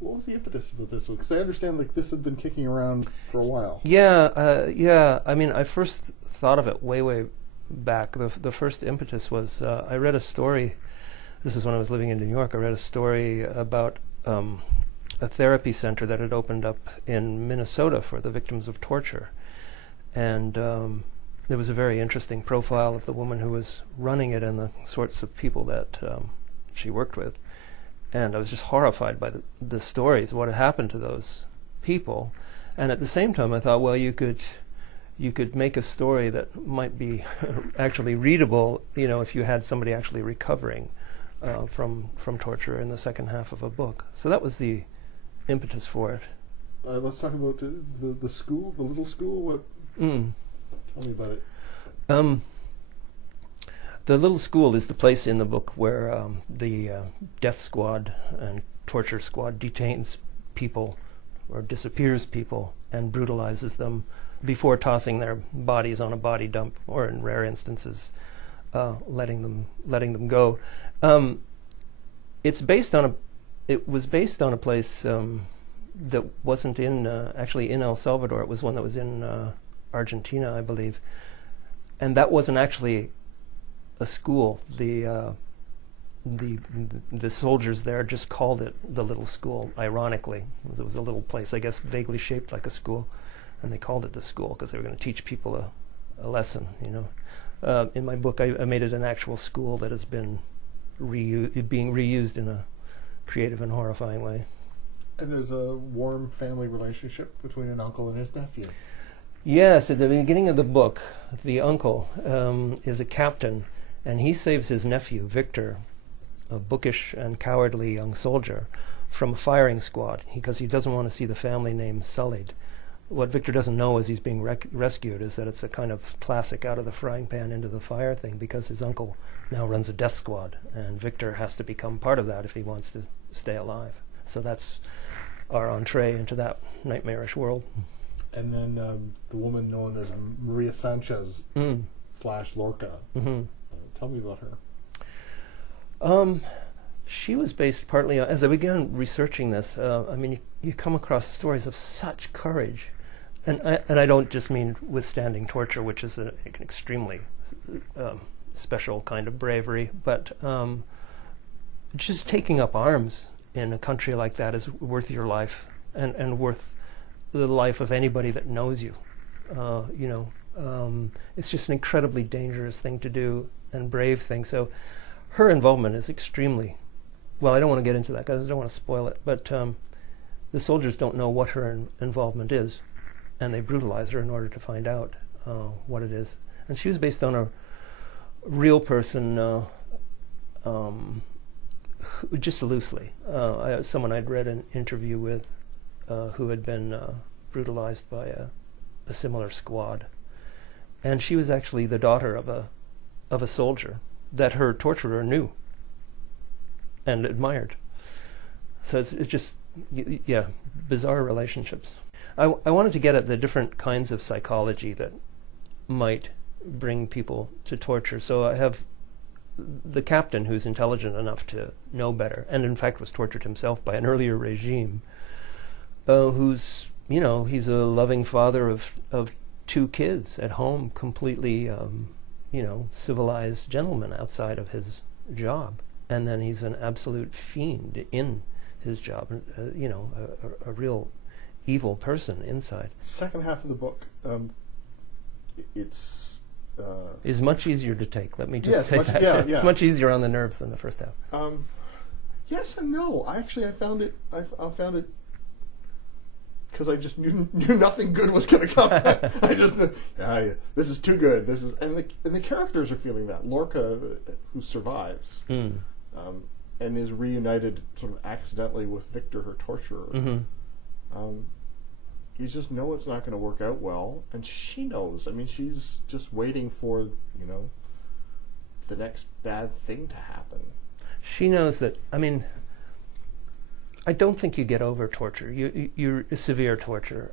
What was the impetus about this one? Because I understand like this had been kicking around for a while. Yeah. I mean, I first thought of it way back. The first impetus was I read a story. This is when I was living in New York. I read a story about a therapy center that had opened up in Minnesota for the victims of torture, and there was a very interesting profile of the woman who was running it and the sorts of people that she worked with. And I was just horrified by the stories, what had happened to those people. And at the same time, I thought, well, you could make a story that might be actually readable, if you had somebody actually recovering from torture in the second half of a book. So that was the impetus for it. Let's talk about the school, the little school. Tell me about it. The little school is the place in the book where the death squad and torture squad detains people or disappears people and brutalizes them before tossing their bodies on a body dump, or in rare instances, letting them go. It was based on a place that wasn't actually in El Salvador. It was one that was in Argentina, I believe, and that wasn't actually a school. The soldiers there just called it the little school, ironically. It was a little place, I guess, vaguely shaped like a school, and they called it the school because they were going to teach people a lesson. In my book, I made it an actual school that has been being reused in a creative and horrifying way. And there's a warm family relationship between an uncle and his nephew. Yes, at the beginning of the book, the uncle is a captain, and he saves his nephew, Victor, a bookish and cowardly young soldier, from a firing squad because he doesn't want to see the family name sullied. What Victor doesn't know as he's being rescued is that it's a kind of classic out of the frying pan into the fire thing, because his uncle now runs a death squad, and Victor has to become part of that if he wants to stay alive. So that's our entree into that nightmarish world. And then the woman known as Maria Sanchez / Lorca. Mm-hmm. Tell me about her. She was based partly on, as I began researching this, you come across stories of such courage. And I don't just mean withstanding torture, which is an extremely special kind of bravery, but just taking up arms in a country like that is worth your life and worth the life of anybody that knows you. It's just an incredibly dangerous thing to do and brave thing. So her involvement is extremely, well, I don't want to get into that because I don't want to spoil it, but the soldiers don't know what her involvement is, and they brutalize her in order to find out what it is. And she was based on a real person, just loosely. Someone I'd read an interview with who had been brutalized by a similar squad. And she was actually the daughter of a soldier that her torturer knew and admired. So it's just, bizarre relationships. I wanted to get at the different kinds of psychology that might bring people to torture. So I have the captain, who's intelligent enough to know better, and in fact was tortured himself by an earlier regime, who's, he's a loving father of 2 kids at home, completely, civilized gentleman outside of his job. And then he's an absolute fiend in his job, a real evil person inside. Second half of the book, it's... is much easier to take, let me just say that. Yeah. It's much easier on the nerves than the first half. Yes and no. I found it because I just knew nothing good was going to come. I just this is too good. This is and the characters are feeling that. Lorca, who survives, and is reunited sort of accidentally with Victor, her torturer. Mm-hmm. You just know it's not going to work out well, and she knows. I mean, she's just waiting for the next bad thing to happen. She knows that. I mean, I don't think you get over torture. You're severe torture.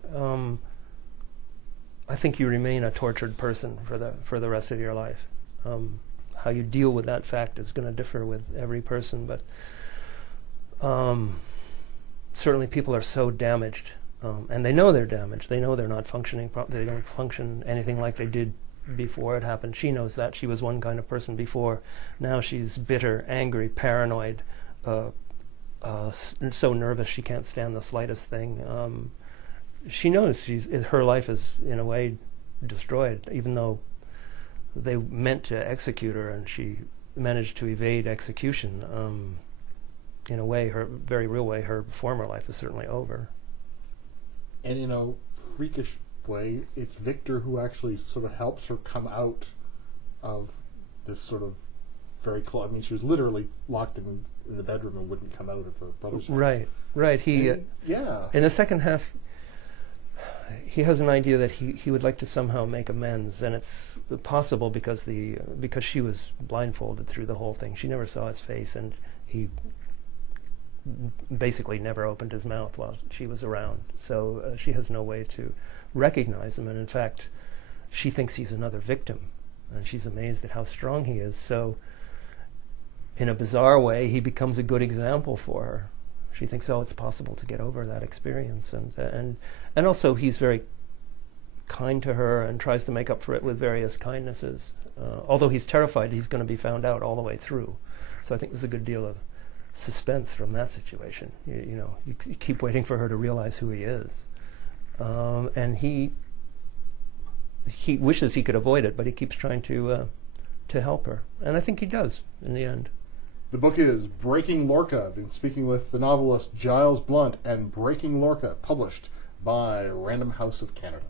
I think you remain a tortured person for the rest of your life. How you deal with that fact is going to differ with every person, but certainly people are so damaged, and they know they're damaged. They know they're not functioning. They don't function anything like they did before it happened. She knows that. She was one kind of person before. Now she's bitter, angry, paranoid, so nervous she can't stand the slightest thing. She knows her life is, in a way, destroyed, even though they meant to execute her and she managed to evade execution. In a way, her very real way, her former life is certainly over. And in a freakish way, it's Victor who actually sort of helps her come out of this sort of very close. I mean, she was literally locked in the bedroom and wouldn't come out of her brother's house. Right. He, yeah. In the second half, he has an idea that he would like to somehow make amends, and it's possible because she was blindfolded through the whole thing. She never saw his face, and he basically never opened his mouth while she was around. So she has no way to recognize him, and in fact, she thinks he's another victim, and she's amazed at how strong he is. So in a bizarre way, he becomes a good example for her. She thinks, oh, it's possible to get over that experience, and also he's very kind to her and tries to make up for it with various kindnesses. Although he's terrified he's going to be found out all the way through. So I think there's a good deal of suspense from that situation. You keep waiting for her to realize who he is, and he wishes he could avoid it, but he keeps trying to help her, and I think he does in the end. The book is Breaking Lorca. I've been speaking with the novelist Giles Blunt, and Breaking Lorca, published by Random House of Canada.